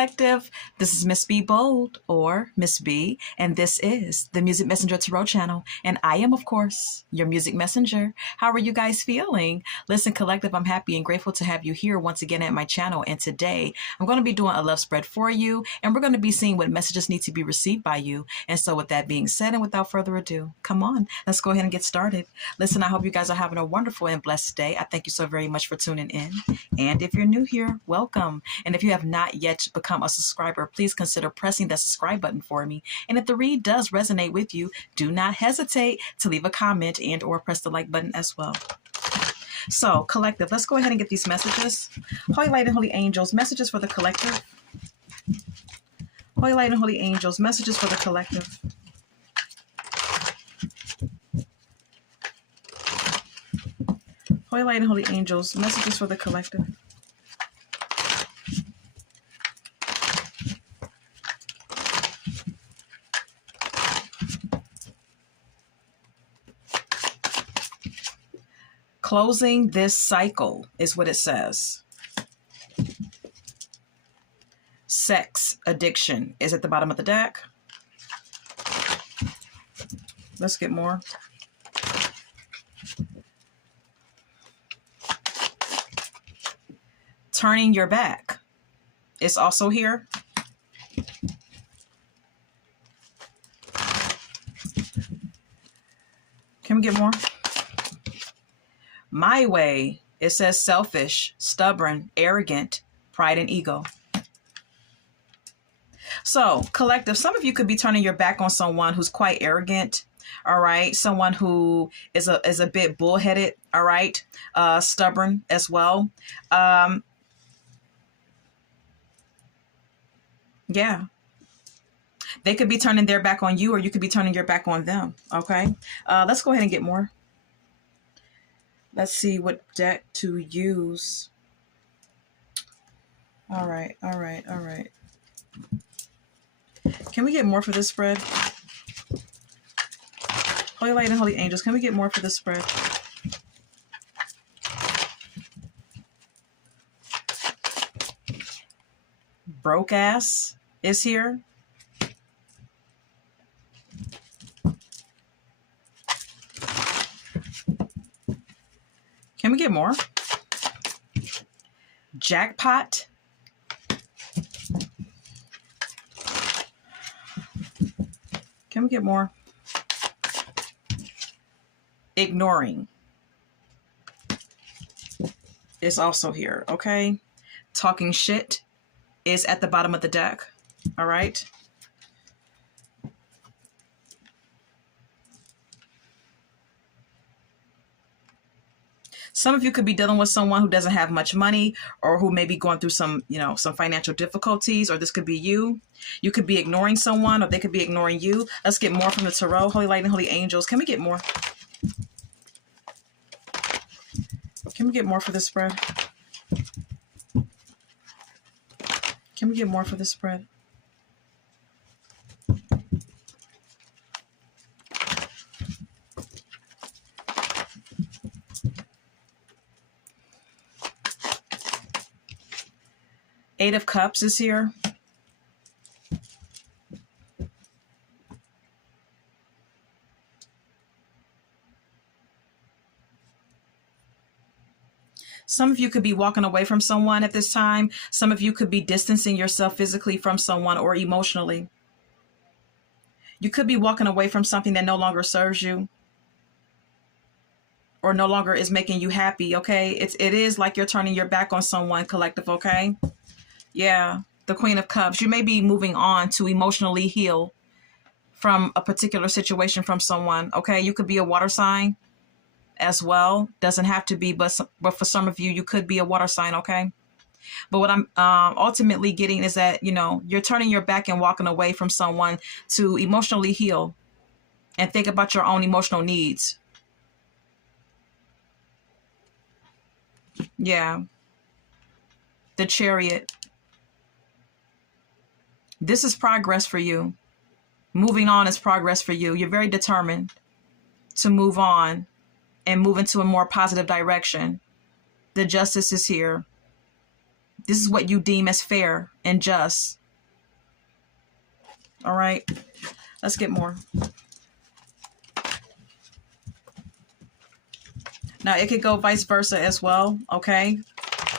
Collective. This is Miss B Bold, or Miss B, and this is the Music Messenger Tarot channel. And I am, of course, your music messenger. How are you guys feeling? Listen, Collective, I'm happy and grateful to have you here once again at my channel. And today, I'm going to be doing a love spread for you, and we're going to be seeing what messages need to be received by you. And so with that being said, and without further ado, come on, let's go ahead and get started. Listen, I hope you guys are having a wonderful and blessed day. I thank you so very much for tuning in. And if you're new here, welcome. And if you have not yet become a subscriber, please consider pressing that subscribe button for me. And if the read does resonate with you, do not hesitate to leave a comment and or press the like button as well. So, Collective, let's go ahead and get these messages. Holy Light and Holy Angels, messages for the Collective. Holy Light and Holy Angels, messages for the Collective. Holy Light and Holy Angels, messages for the Collective. Closing this cycle is what it says. Sex addiction is at the bottom of the deck. Let's get more. Turning your back is also here. Can we get more? My way, it says selfish, stubborn, arrogant, pride and ego. So, Collective, some of you could be turning your back on someone who's quite arrogant, all right? Someone who is a bit bullheaded, all right? Stubborn as well. Yeah. They could be turning their back on you, or you could be turning your back on them, okay? Let's go ahead and get more. Let's see what deck to use. All right. Can we get more for this spread? Holy Light and Holy Angels, can we get more for this spread? Broke ass is here. Can we get more? Jackpot. Can we get more? Ignoring is also here, okay? Talking shit is at the bottom of the deck, all right? Some of you could be dealing with someone who doesn't have much money, or who may be going through some, some financial difficulties, or this could be you. You could be ignoring someone, or they could be ignoring you. Let's get more from the Tarot. Holy Light and Holy Angels. Can we get more? Can we get more for this spread? Can we get more for this spread? Eight of Cups is here. Some of you could be walking away from someone at this time. Some of you could be distancing yourself physically from someone or emotionally. You could be walking away from something that no longer serves you or no longer is making you happy, okay? It is like you're turning your back on someone, Collective, okay? Yeah, the Queen of Cups. You may be moving on to emotionally heal from a particular situation from someone, okay? You could be a water sign as well. Doesn't have to be, but for some of you, you could be a water sign, okay? But what I'm ultimately getting is that, you're turning your back and walking away from someone to emotionally heal and think about your own emotional needs. Yeah. The Chariot. This is progress for you. Moving on is progress for you. You're very determined to move on and move into a more positive direction. The Justice is here. This is what you deem as fair and just. All right. Let's get more. Now, it could go vice versa as well, okay?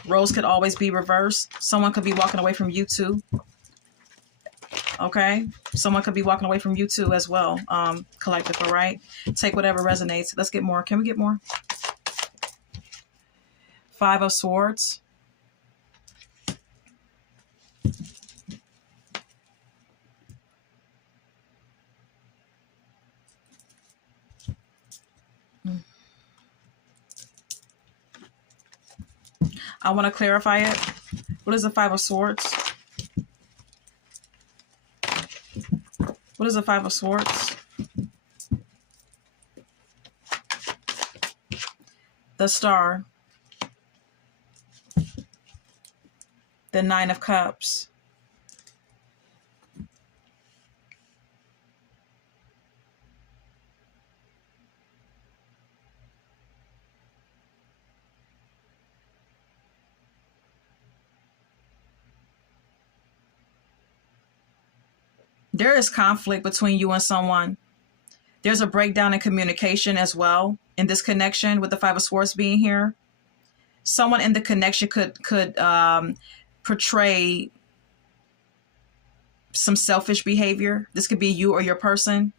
Roles could always be reversed. Someone could be walking away from you too, okay? Someone could be walking away from you too as well, collective, all right? Take whatever resonates. Let's get more. Can we get more? Five of Swords. I want to clarify it. What is the Five of Swords? What is the Five of Swords? The Star. The Nine of Cups. There is conflict between you and someone. There's a breakdown in communication as well in this connection with the Five of Swords being here. Someone in the connection could portray some selfish behavior. This could be you or your person.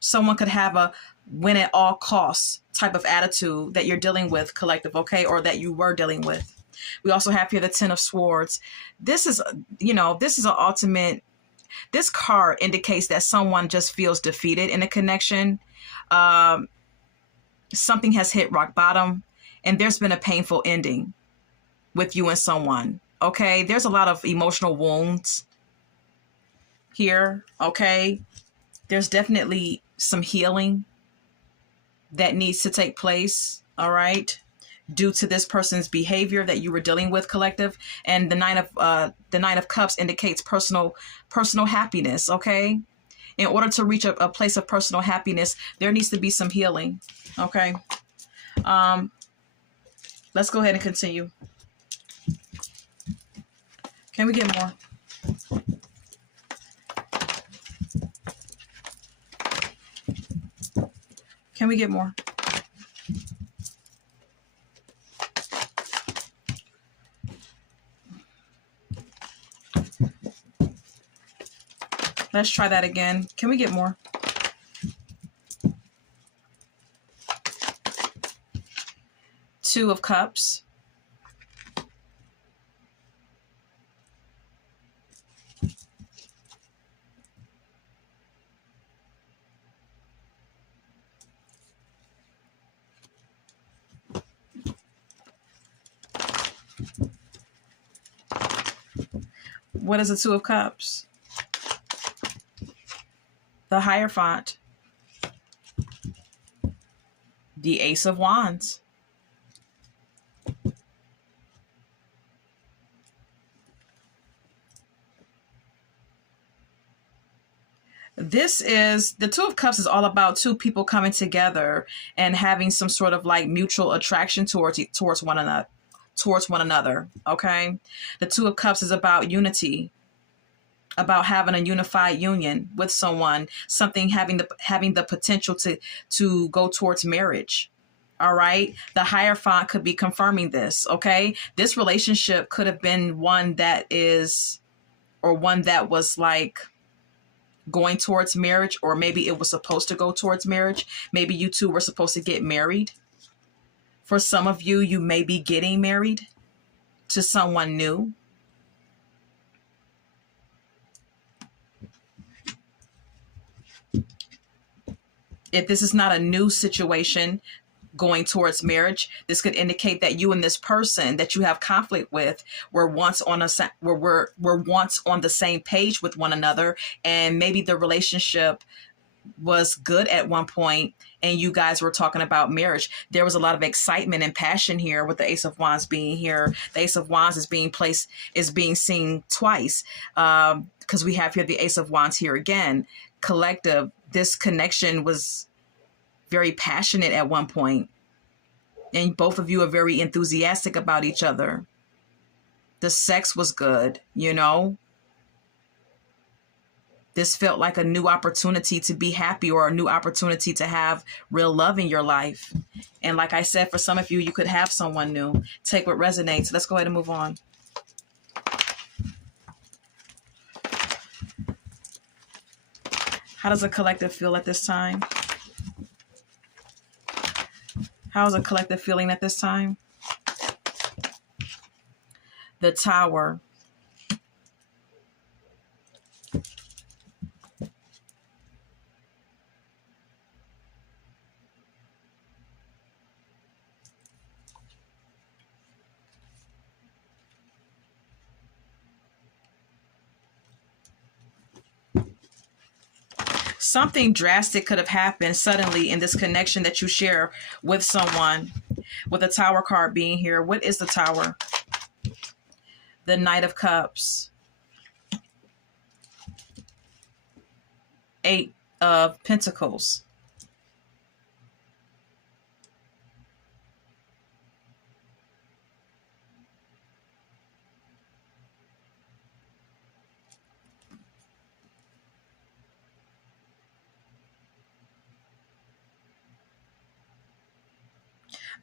Someone could have a win at all costs type of attitude that you're dealing with, collective, okay, or that you were dealing with. We also have here the Ten of Swords. This is, this is an ultimate. This card indicates that someone just feels defeated in a connection. Something has hit rock bottom, and there's been a painful ending with you and someone. Okay, there's a lot of emotional wounds here. Okay, there's definitely some healing that needs to take place. All right, due to this person's behavior that you were dealing with, collective. And the Nine of Cups indicates personal happiness. Okay, in order to reach a place of personal happiness, there needs to be some healing. Okay, let's go ahead and continue. Can we get more? Can we get more? Let's try that again. Can we get more? Two of Cups. What is the Two of Cups? The Hierophant. The Ace of Wands. This is the Two of Cups is all about two people coming together and having some sort of like mutual attraction towards one another. Okay. The Two of Cups is about unity, about having a unified union with someone, something having the potential to go towards marriage. All right. The Hierophant could be confirming this. Okay. This relationship could have been one that was like going towards marriage, or maybe it was supposed to go towards marriage. Maybe you two were supposed to get married. For some of you, you may be getting married to someone new. If this is not a new situation going towards marriage, this could indicate that you and this person that you have conflict with were once on the same page with one another, and maybe the relationship was good at one point and you guys were talking about marriage. There was a lot of excitement and passion here with the Ace of Wands being here. The Ace of Wands is being seen twice, because we have here the Ace of Wands here again. Collective, this connection was very passionate at one point. And both of you are very enthusiastic about each other. The sex was good, you know. This felt like a new opportunity to be happy, or a new opportunity to have real love in your life. And like I said, for some of you, you could have someone new. Take what resonates. Let's go ahead and move on. How does a collective feel at this time? How is a collective feeling at this time? The Tower. Something drastic could have happened suddenly in this connection that you share with someone. With the Tower card being here, what is the Tower? The Knight of Cups. 8 of Pentacles.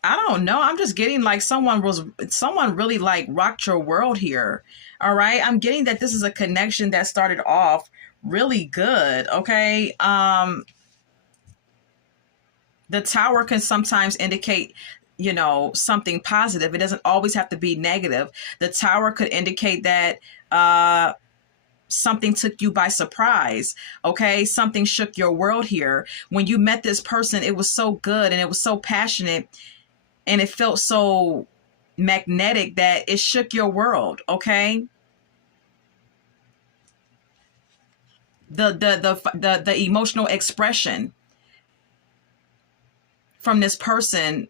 I don't know. I'm just getting like someone really like rocked your world here. All right. I'm getting that this is a connection that started off really good. Okay. The Tower can sometimes indicate, you know, something positive. It doesn't always have to be negative. The Tower could indicate that something took you by surprise. Okay. Something shook your world here. When you met this person, it was so good and it was so passionate. And it felt so magnetic that it shook your world, okay? The emotional expression from this person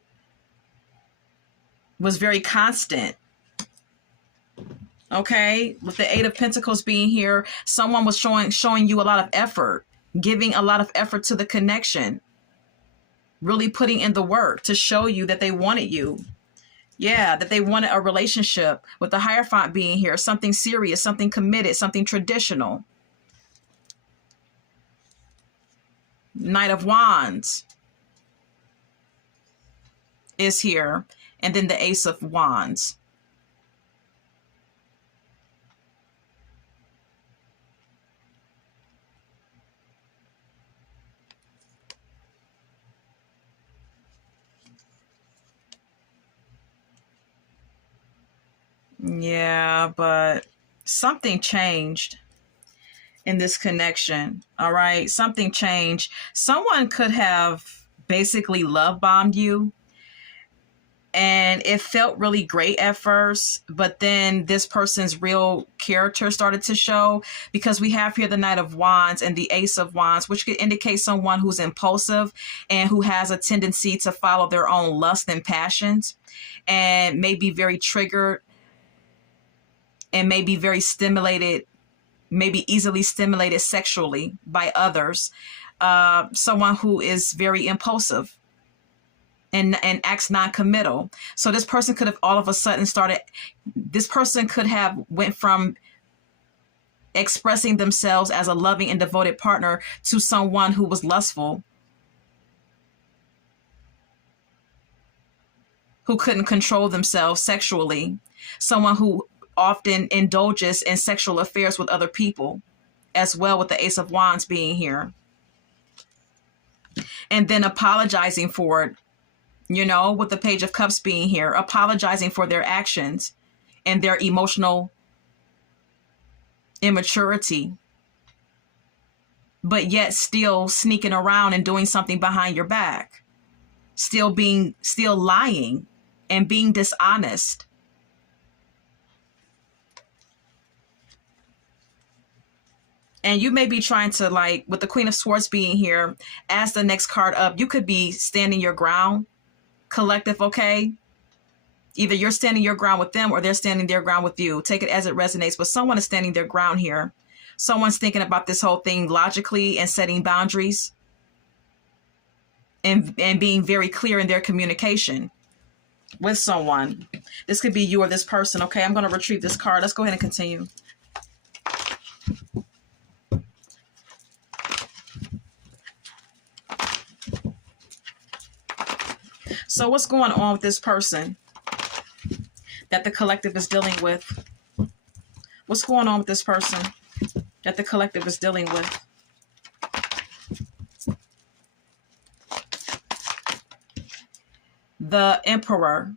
was very constant. Okay? With the 8 of Pentacles being here, someone was showing you a lot of effort, giving a lot of effort to the connection. Really putting in the work to show you that they wanted you. Yeah, that they wanted a relationship. With the Hierophant being here, something serious, something committed, something traditional. Knight of Wands is here. And then the Ace of Wands. Yeah, but something changed in this connection. All right. Something changed. Someone could have basically love bombed you. And it felt really great at first, but then this person's real character started to show, because we have here the Knight of Wands and the Ace of Wands, which could indicate someone who's impulsive and who has a tendency to follow their own lust and passions, and may be very triggered and may be very stimulated, maybe easily stimulated sexually by others. Someone who is very impulsive and acts non-committal. So this person could have all of a sudden this person could have went from expressing themselves as a loving and devoted partner to someone who was lustful, who couldn't control themselves sexually, someone who often indulges in sexual affairs with other people as well, with the Ace of Wands being here. And then apologizing for it, you know, with the Page of Cups being here, apologizing for their actions and their emotional immaturity, but yet still sneaking around and doing something behind your back, still lying and being dishonest. And you may be trying to, like, with the Queen of Swords being here, as the next card up, you could be standing your ground, collective, okay? Either you're standing your ground with them or they're standing their ground with you. Take it as it resonates, but someone is standing their ground here. Someone's thinking about this whole thing logically and setting boundaries and being very clear in their communication. with someone. This could be you or this person. Okay, I'm going to retrieve this card. Let's go ahead and continue. So what's going on with this person that the collective is dealing with? What's going on with this person that the collective is dealing with? The Emperor.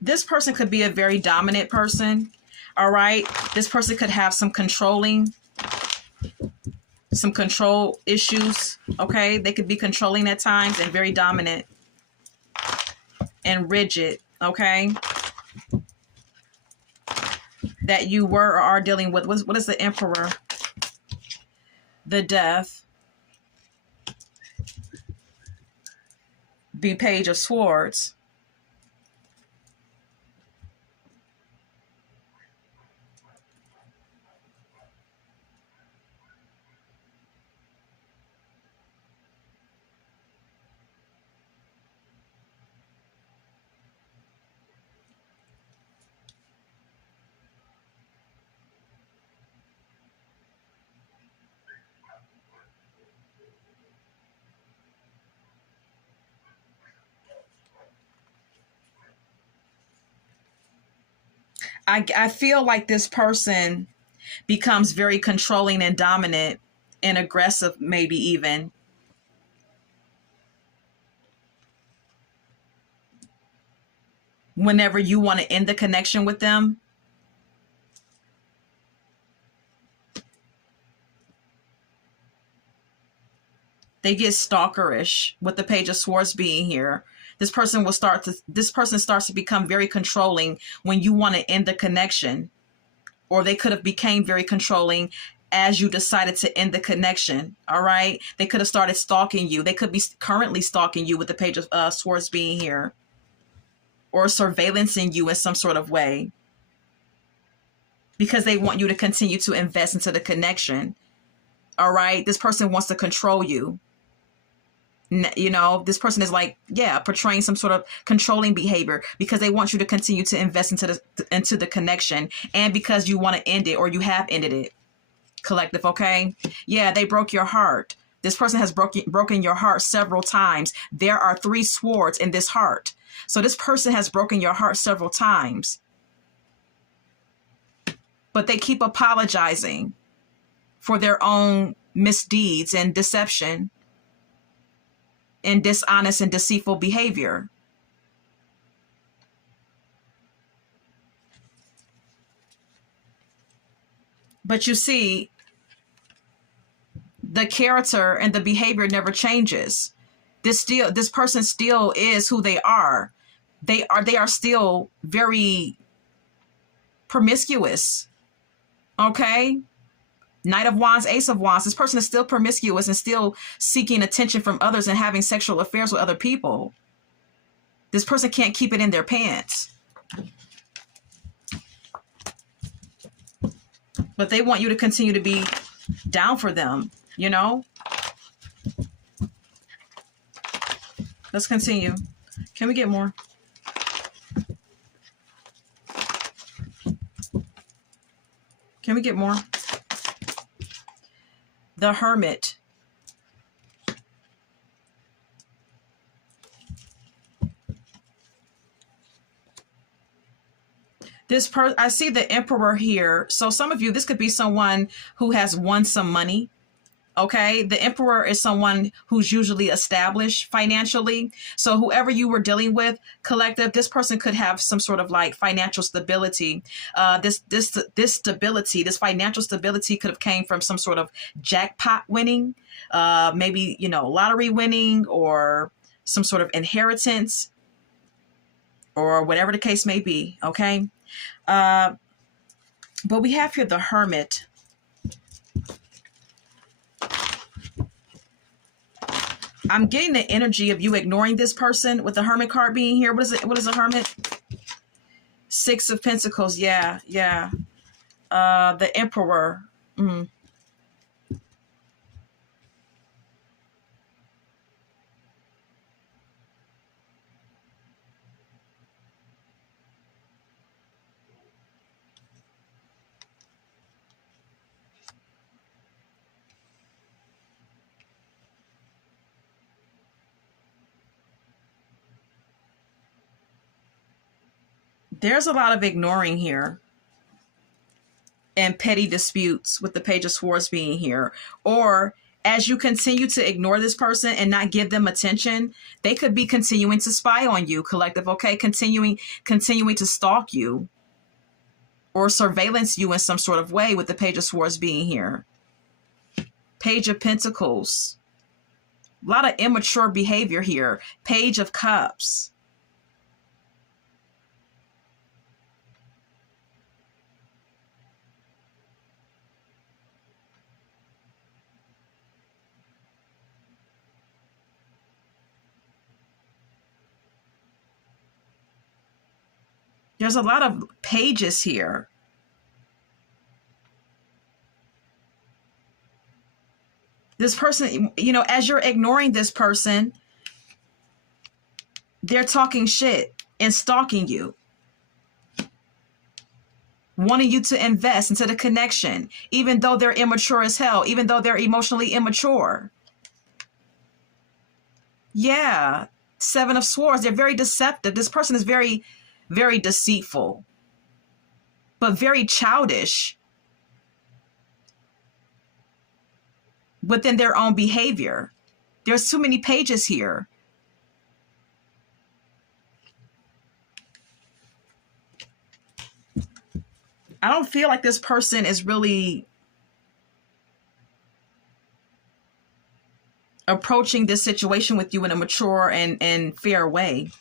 This person could be a very dominant person. All right. This person could have some control issues. Okay. They could be controlling at times and very dominant and rigid. Okay. That you were or are dealing with. What is the Emperor? The Death. The Page of Swords. I feel like this person becomes very controlling and dominant and aggressive, maybe even. Whenever you want to end the connection with them. They get stalkerish with the Page of Swords being here. This person starts to become very controlling when you want to end the connection. Or they could have became very controlling as you decided to end the connection. All right. They could have started stalking you. They could be currently stalking you with the Page of Swords being here. Or surveillancing you in some sort of way. Because they want you to continue to invest into the connection. All right. This person wants to control you. You know, this person is like, yeah, portraying some sort of controlling behavior because they want you to continue to invest into the connection, and because you want to end it or you have ended it. Collective, okay? Yeah, they broke your heart. This person has broken your heart several times. There are 3 swords in this heart. So this person has broken your heart several times. But they keep apologizing for their own misdeeds and deception and dishonest and deceitful behavior. But you see, the character and the behavior never changes. This person still is who they are. They are still very promiscuous. Okay? Knight of Wands, Ace of Wands. This person is still promiscuous and still seeking attention from others and having sexual affairs with other people. This person can't keep it in their pants. But they want you to continue to be down for them, you know? Let's continue. Can we get more? Can we get more? The Hermit. I see the Emperor here. So some of you, this could be someone who has won some money. Okay. The Emperor is someone who's usually established financially. So whoever you were dealing with, collective, this person could have some sort of like financial stability. This stability, this financial stability could have came from some sort of jackpot winning, maybe, you know, lottery winning or some sort of inheritance or whatever the case may be. Okay. But we have here the Hermit. I'm getting the energy of you ignoring this person with the Hermit card being here. What is it? What is a Hermit? 6 of Pentacles. Yeah, yeah. The Emperor. Mm. There's a lot of ignoring here and petty disputes with the Page of Swords being here. Or as you continue to ignore this person and not give them attention, they could be continuing to spy on you, collective, okay? Continuing to stalk you or surveillance you in some sort of way with the Page of Swords being here. Page of Pentacles. A lot of immature behavior here. Page of Cups. There's a lot of pages here. This person, you know, as you're ignoring this person, they're talking shit and stalking you, wanting you to invest into the connection, even though they're immature as hell, even though they're emotionally immature. Yeah. Seven of Swords. They're very deceptive. This person is very, very deceitful, but very childish within their own behavior. There's too many pages here. I don't feel like this person is really approaching this situation with you in a mature and fair way.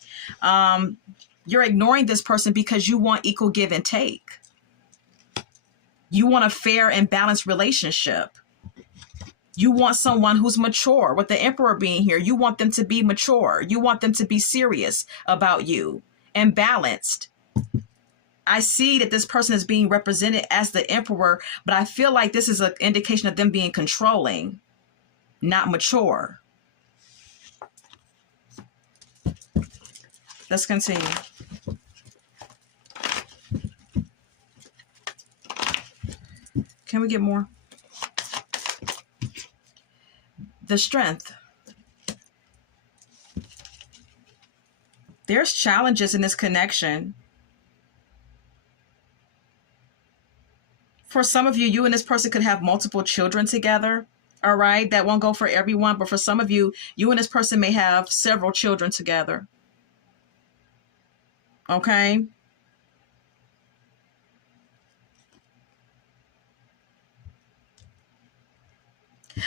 You're ignoring this person because you want equal give and take. You want a fair and balanced relationship. You want someone who's mature. With the Emperor being here, you want them to be mature. You want them to be serious about you and balanced. I see that this person is being represented as the Emperor, but I feel like this is an indication of them being controlling, not mature. Let's continue. Can we get more? The Strength. There's challenges in this connection. For some of you, you and this person could have multiple children together. All right. That won't go for everyone. But for some of you, you and this person may have several children together. Okay.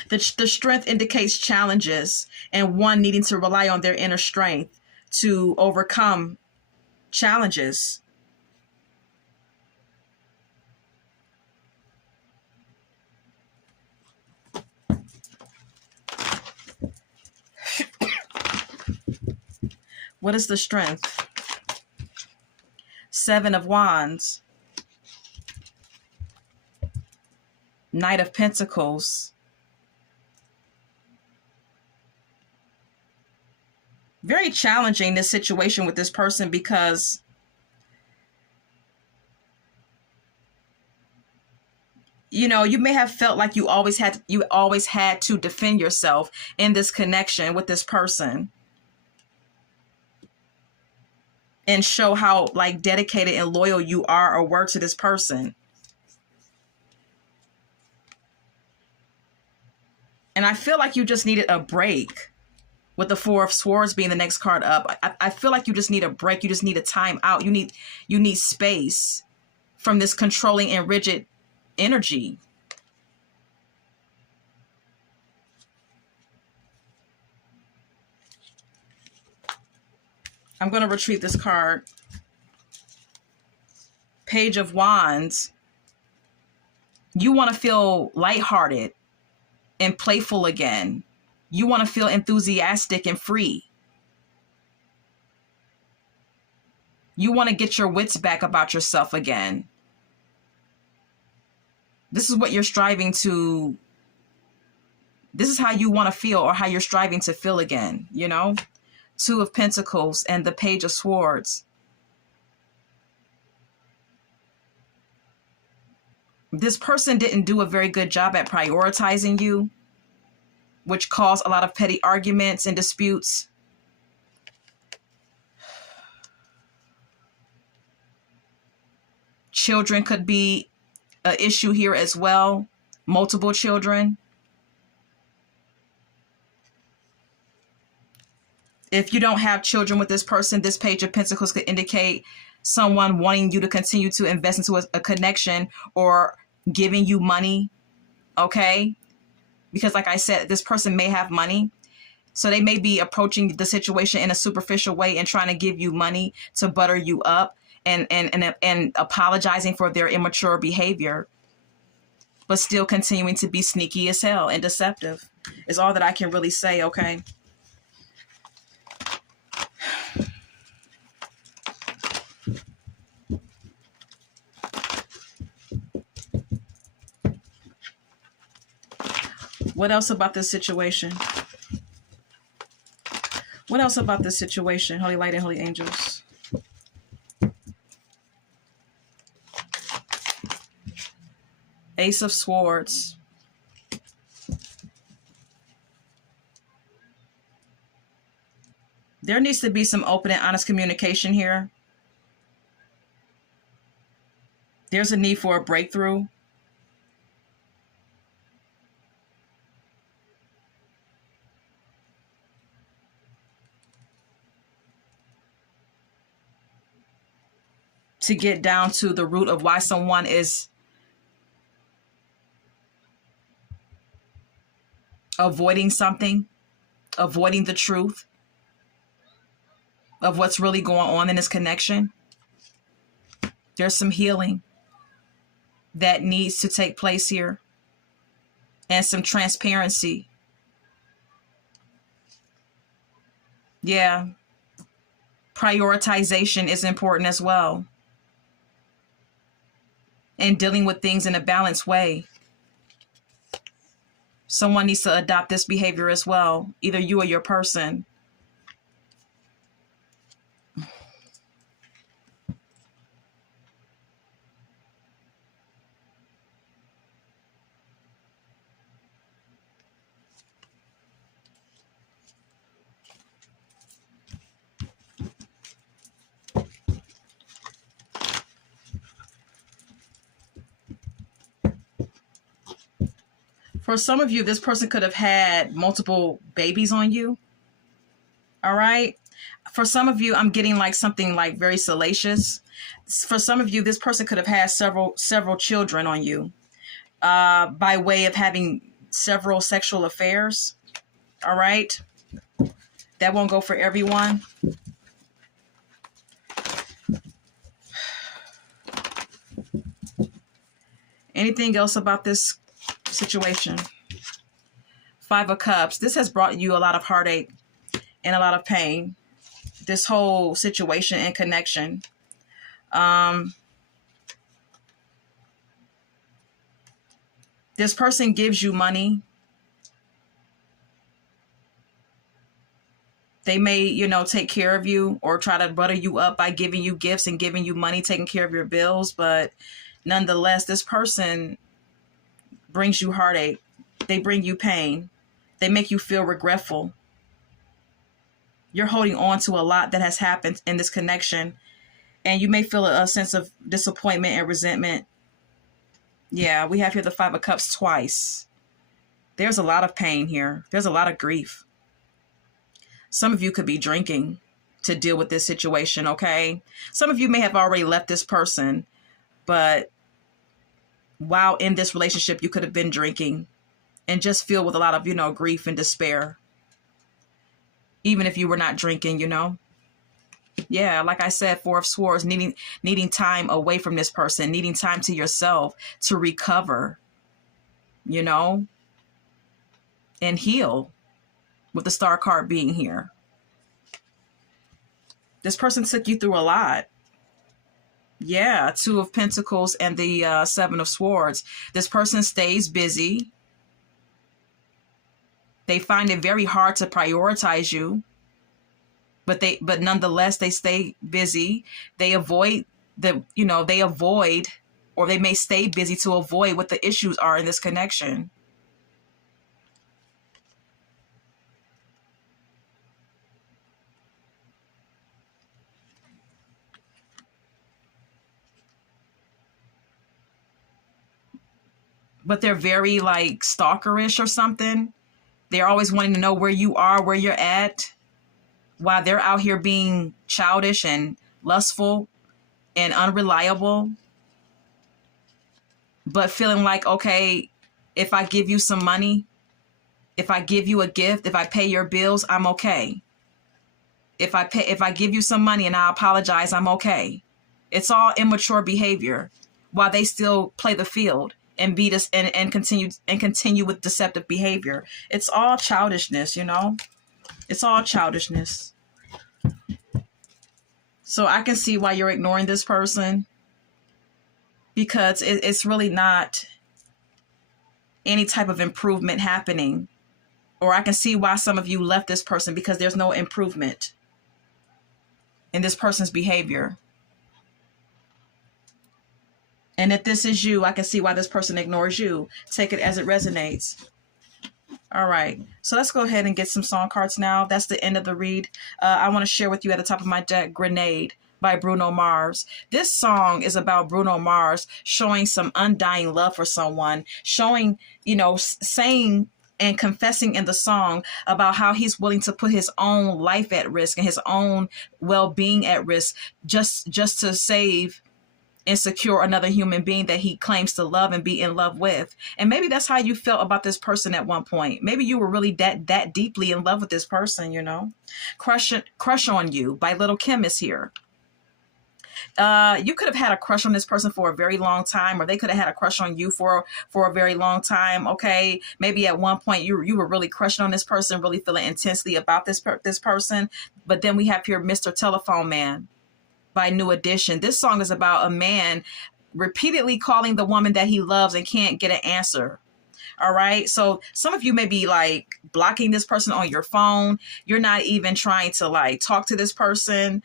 The Strength indicates challenges and one needing to rely on their inner strength to overcome challenges. What is the Strength? Seven of Wands. Knight of Pentacles. Very challenging, this situation with this person, because you know, you may have felt like you always had to defend yourself in this connection with this person and show how like dedicated and loyal you are or were to this person. And I feel like you just needed a break. With the Four of Swords being the next card up, I feel like you just need a break. You just need a time out. You need space from this controlling and rigid energy. I'm going to retrieve this card. Page of Wands. You want to feel lighthearted and playful again. You want to feel enthusiastic and free. You want to get your wits back about yourself again. This is what you're striving to, this is how you want to feel, or how you're striving to feel again, you know? Two of Pentacles and the Page of Swords. This person didn't do a very good job at prioritizing you, which caused a lot of petty arguments and disputes. Children could be an issue here as well. Multiple children. If you don't have children with this person, this Page of Pentacles could indicate someone wanting you to continue to invest into a connection, or giving you money, okay? Because like I said, this person may have money. So they may be approaching the situation in a superficial way and trying to give you money to butter you up, and apologizing for their immature behavior, but still continuing to be sneaky as hell and deceptive is all that I can really say, okay? What else about this situation? What else about this situation? Holy light and holy angels. Ace of Swords. There needs to be some open and honest communication here. There's a need for a breakthrough. To get down to the root of why someone is avoiding something, avoiding the truth of what's really going on in this connection. There's some healing that needs to take place here, and some transparency. Yeah. Prioritization is important as well. And dealing with things in a balanced way. Someone needs to adopt this behavior as well, either you or your person. For some of you, this person could have had multiple babies on you. All right. For some of you, I'm getting like something like very salacious. For some of you, this person could have had several children on you by way of having several sexual affairs. All right. That won't go for everyone. Anything else about this situation? Five of Cups. This has brought you a lot of heartache and a lot of pain. This whole situation and connection. This person gives you money. They may, take care of you or try to butter you up by giving you gifts and giving you money, taking care of your bills. But nonetheless, this person brings you heartache. They bring you pain. They make you feel regretful. You're holding on to a lot that has happened in this connection, and you may feel a sense of disappointment and resentment. Yeah, we have here the Five of Cups twice. There's a lot of pain here. There's a lot of grief. Some of you could be drinking to deal with this situation, okay? Some of you may have already left this person, but while in this relationship, you could have been drinking and just filled with a lot of, grief and despair. Even if you were not drinking, Yeah, like I said, Four of Swords, needing time away from this person, needing time to yourself to recover, and heal, with the Star card being here. This person took you through a lot. Yeah, Two of Pentacles and the Seven of Swords. This person stays busy. They find it very hard to prioritize you, but nonetheless they stay busy. They avoid they avoid, or they may stay busy to avoid what the issues are in this connection. But they're very like stalkerish or something. They're always wanting to know where you are, where you're at, while they're out here being childish and lustful and unreliable, but feeling like, okay, if I give you some money, if I give you a gift, if I pay your bills, I'm okay. If I give you some money and I apologize, I'm okay. It's all immature behavior while they still play the field and beat us and continue with deceptive behavior. It's all childishness, It's all childishness. So I can see why you're ignoring this person, because it's really not any type of improvement happening. Or I can see why some of you left this person, because there's no improvement in this person's behavior. And if this is you, I can see why this person ignores you. Take it as it resonates. All right. So let's go ahead and get some song cards now. That's the end of the read. I want to share with you at the top of my deck, Grenade by Bruno Mars. This song is about Bruno Mars showing some undying love for someone, showing, saying and confessing in the song about how he's willing to put his own life at risk and his own well-being at risk just to save and secure another human being that he claims to love and be in love with. And maybe that's how you felt about this person at one point. Maybe you were really that deeply in love with this person, Crush on You by Little Kim is here. You could have had a crush on this person for a very long time, or they could have had a crush on you for a very long time. Okay, maybe at one point you were really crushing on this person, really feeling intensely about this person. But then we have here Mr. Telephone Man by New Edition. This song is about a man repeatedly calling the woman that he loves and can't get an answer. All right. So some of you may be like blocking this person on your phone. You're not even trying to like talk to this person.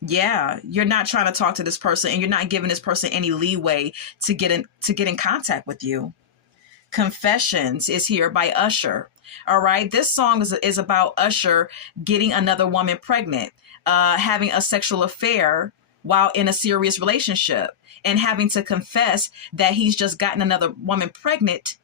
Yeah, you're not trying to talk to this person, and you're not giving this person any leeway to get in contact with you. Confessions is here by Usher. All right. This song is about Usher getting another woman pregnant, having a sexual affair while in a serious relationship, and having to confess that he's just gotten another woman pregnant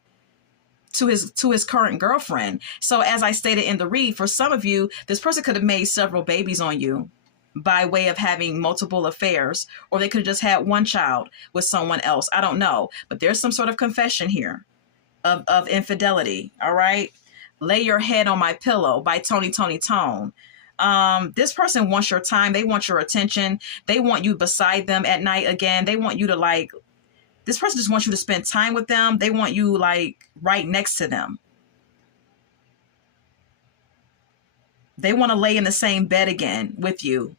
to his current girlfriend. So as I stated in the read, for some of you, this person could have made several babies on you by way of having multiple affairs, or they could have just had one child with someone else. I don't know, but there's some sort of confession here of infidelity. All right. Lay Your Head on My Pillow by Tony Tone. This person wants your time. They want your attention. They want you beside them at night again. They want you to this person just wants you to spend time with them. They want you right next to them. They want to lay in the same bed again with you,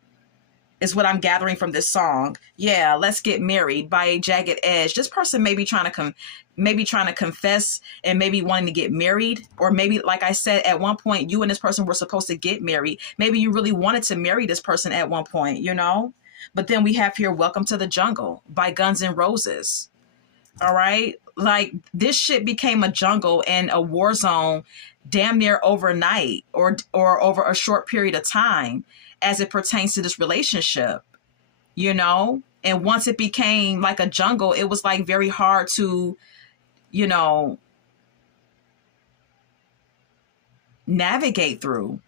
is what I'm gathering from this song. Yeah, Let's Get Married by Jagged Edge. This person may be trying to confess and maybe wanting to get married, or maybe, like I said, at one point you and this person were supposed to get married. Maybe you really wanted to marry this person at one point, But then we have here Welcome to the Jungle by Guns N' Roses. All right, this shit became a jungle and a war zone damn near overnight, or over a short period of time, as it pertains to this relationship, and once it became like a jungle, it was very hard to, navigate through.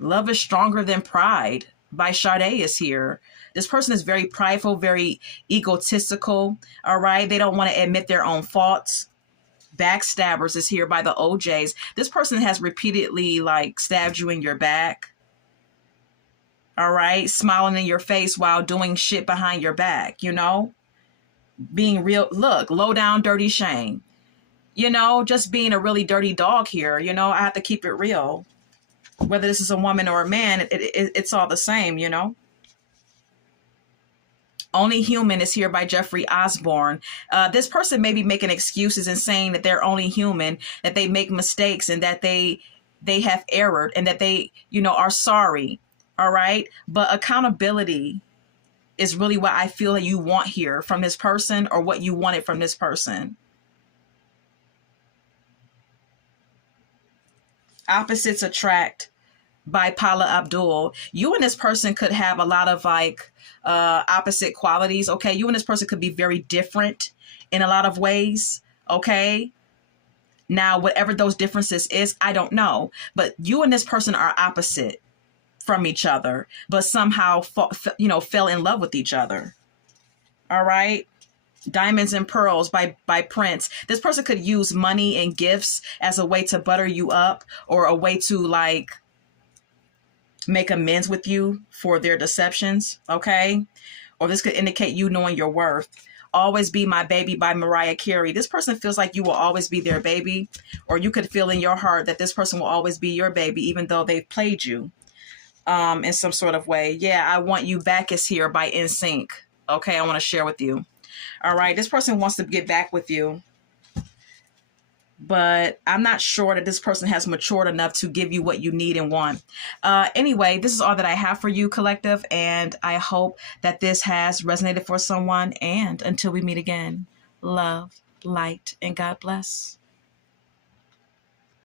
Love is Stronger Than Pride by Sade is here. This person is very prideful, very egotistical. All right. They don't want to admit their own faults. Backstabbers is here by the OJs. This person has repeatedly stabbed you in your back. All right. Smiling in your face while doing shit behind your back, being real. Look, low down, dirty shame, just being a really dirty dog here. I have to keep it real. Whether this is a woman or a man, it's all the same, you know. Only Human is here by Jeffrey Osborne. This person may be making excuses and saying that they're only human, that they make mistakes, and that they have erred, and that they, you know, are sorry. All right. But accountability is really what I feel that you want here from this person, or what you wanted from this person. Opposites attract by Paula Abdul. You and this person could have a lot of like opposite qualities. Okay. You and this person could be very different in a lot of ways. Okay. Now, whatever those differences is, I don't know, but you and this person are opposite from each other, but somehow, fell in love with each other. All right. Diamonds and Pearls by Prince. This person could use money and gifts as a way to butter you up, or a way to like make amends with you for their deceptions. Okay. Or this could indicate you knowing your worth. Always Be My Baby by Mariah Carey. This person feels like you will always be their baby, or you could feel in your heart that this person will always be your baby, even though they've played you in some sort of way. Yeah, I Want You Back is here by NSYNC. Okay, I want to share with you. All right, this person wants to get back with you, but I'm not sure that this person has matured enough to give you what you need and want. Anyway, this is all that I have for you, collective, and I hope that this has resonated for someone. And until we meet again, love, light, and God bless.